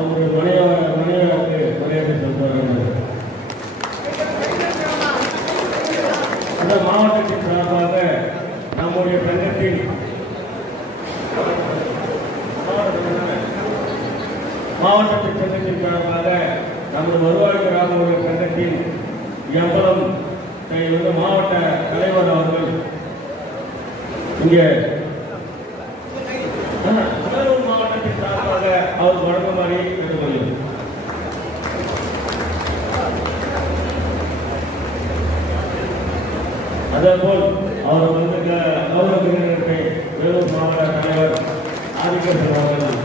அவருடைய மனைவர் மனைவருக்கு மரியாதை செலுத்துவார்கள். அந்த மாவட்டத்தின் சார்பாக நம்முடைய சங்கத்தின் மாவட்டத்தின் சங்கத்தின் சார்பாக நமது வருவாய் கிராம சங்கத்தின் எவ்வளவு வந்து மாவட்ட தலைவர் அவர்கள் இங்கே. கடலூர் மாவட்டத்தின் சார்பாக அவர் அதேபோல் அவர் வந்து க- கௌரவ வேலூர் மாவட்ட தலைவர் ஆதிக்கேசன் அவர்கள்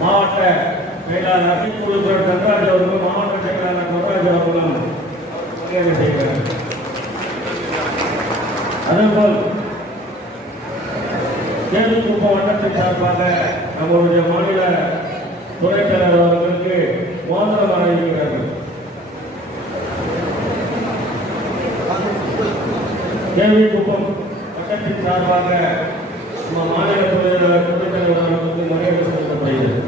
மாவட்ட செயலாளர் அகிக்குழுத்துறை தன்ராஜ் அவர்களும் மாவட்ட செயலாளர் நடராஜ் அவர்களும் செய்கிறார். அதேபோல் தேர்தல் வட்டத்தின் சார்பாக நம்மளுடைய மாநில துணைத் தலைவர் அவர்களுக்கு மோதிரம் வழங்குகிறார்கள் தேவிக்குப்பம் வட்டத்தின் சார்பாக நம்ம மாநில துணை துணைத் தலைவர் அவர்களுக்கு மரியாதை செலுத்தப்படுகிறது.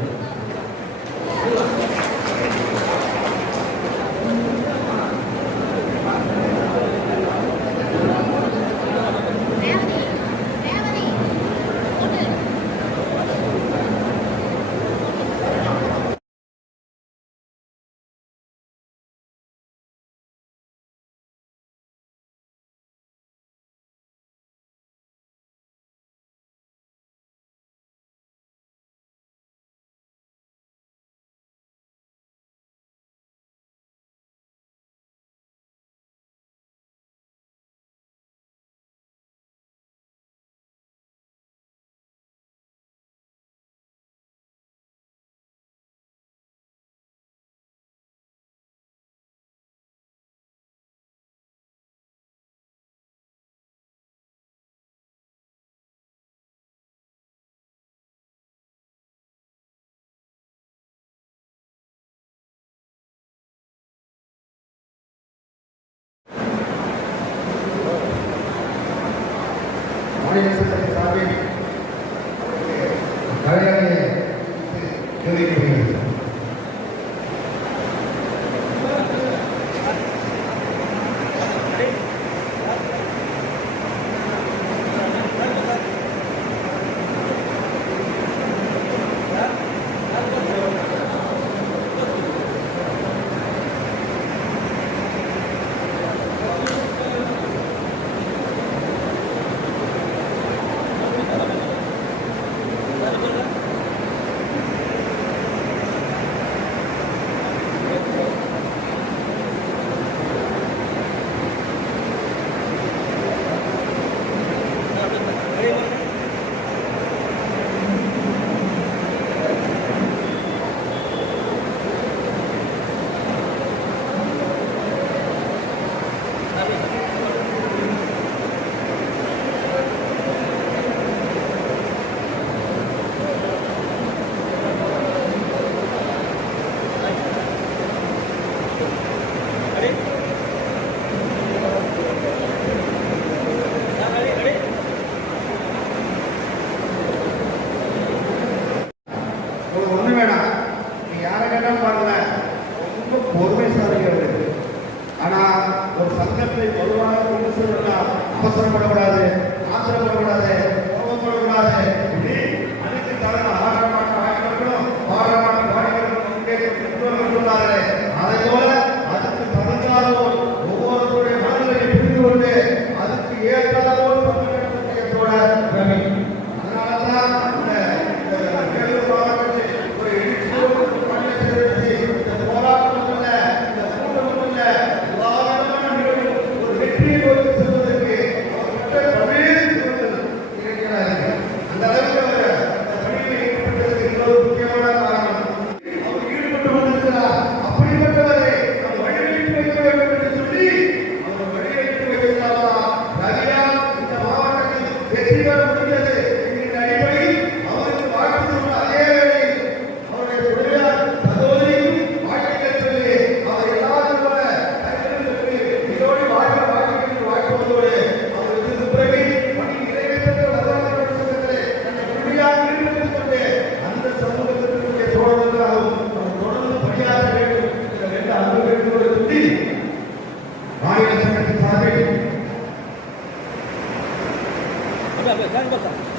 மாநில சட்டத்தின் சார்பில் ಅವರಿಗೆ ব্যাপার কেন কথা।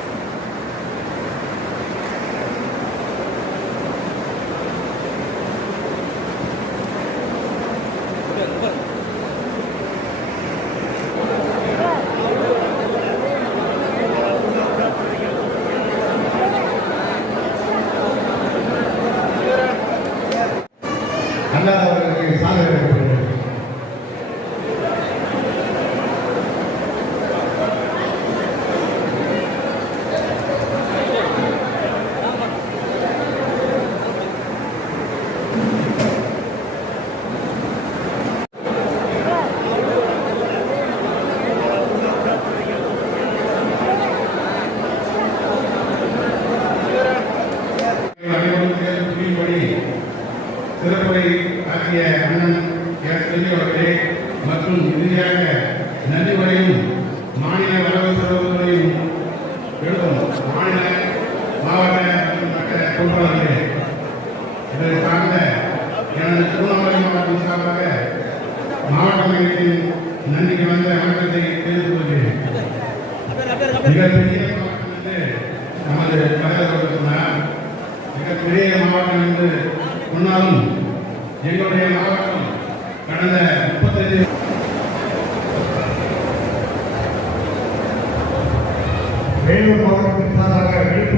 நதிவரையும் மாநில வரவு செலவு துறையும் எழுதும் மாநில மாவட்ட பொறுப்பாளர்களே இதை சார்ந்த எனது திருவண்ணாமலை மாவட்டம் சார்பாக மாவட்ட மையத்தின் நன்றிக்கு வந்த வணக்கத்தை தெரிந்து கொள்கிறேன். மிகப்பெரிய மாவட்டம் என்று நமது தலைவர் சொன்னார். மிகப்பெரிய மாவட்டம் என்று சொன்னாலும் எங்களுடைய மாவட்டம் கடந்த వేలూరు పౌర ప్రసాదంగా వేలూరు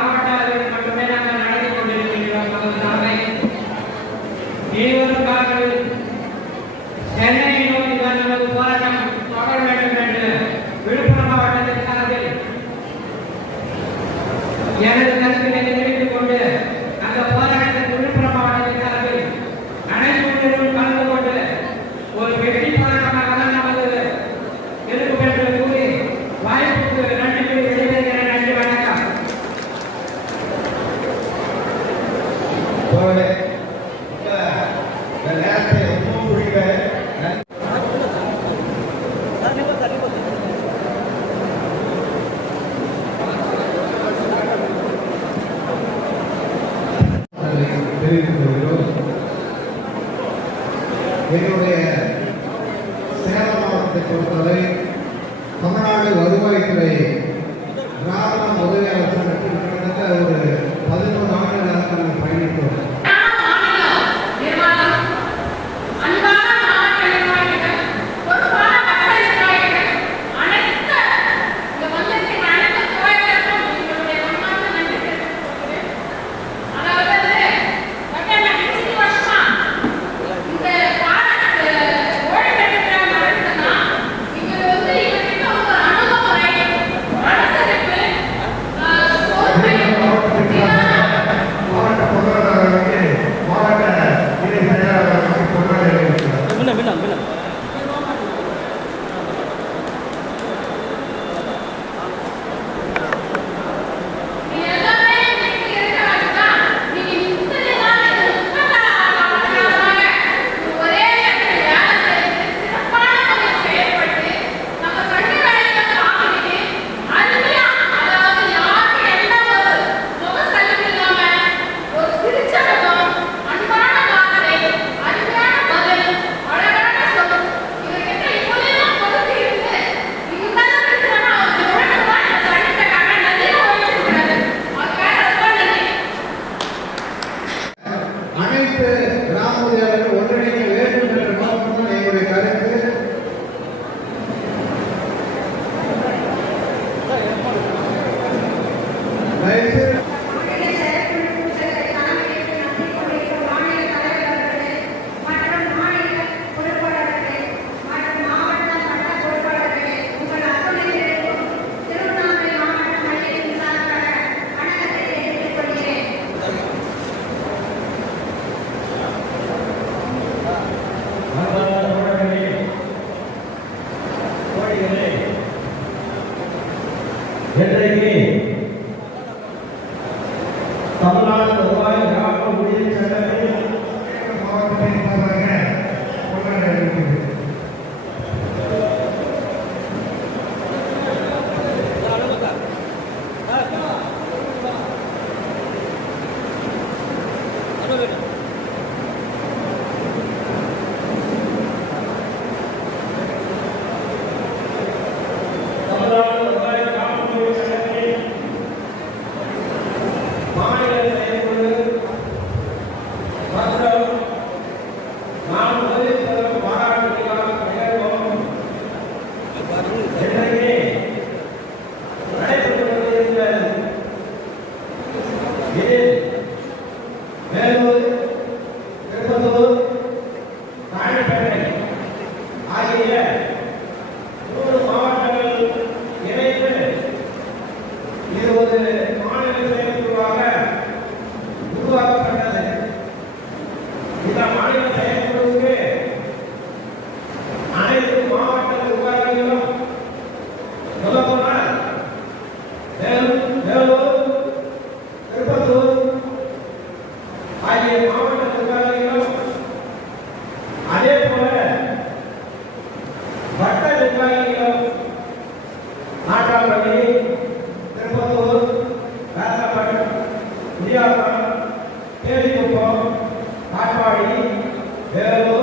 எனது நண்பர்களே Hello.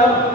감사합니다.